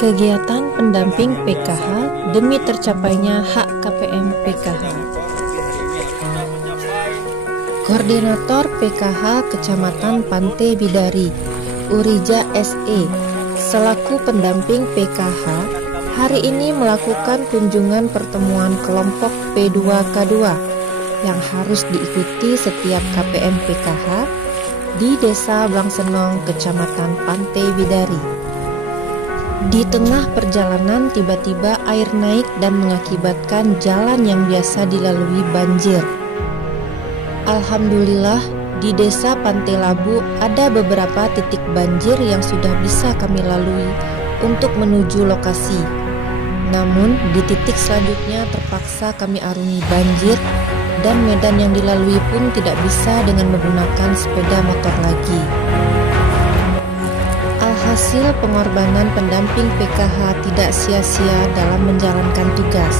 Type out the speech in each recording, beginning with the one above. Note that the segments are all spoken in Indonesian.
Kegiatan pendamping PKH demi tercapainya hak KPM PKH. Koordinator PKH Kecamatan Pantai Bidari, Urija SE, selaku pendamping PKH, hari ini melakukan kunjungan pertemuan kelompok P2K2 yang harus diikuti setiap KPM PKH di Desa Blangsenong, Kecamatan Pantai Bidari. Di tengah perjalanan tiba-tiba air naik dan mengakibatkan jalan yang biasa dilalui banjir. Alhamdulillah di Desa Pantai Labu ada beberapa titik banjir yang sudah bisa kami lalui untuk menuju lokasi. Namun di titik selanjutnya terpaksa kami arungi banjir dan medan yang dilalui pun tidak bisa dengan menggunakan sepeda motor lagi. Alhasil pengorbanan pendamping PKH tidak sia-sia dalam menjalankan tugas.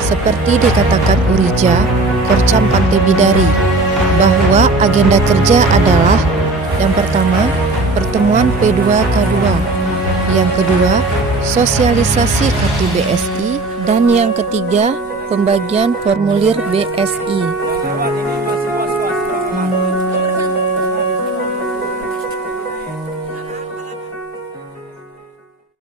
Seperti dikatakan Urija, Korcam Pantai Bidari, bahwa agenda kerja adalah yang pertama, pertemuan P2K2, yang kedua, sosialisasi kartu BSI, dan yang ketiga, pembagian formulir BSI.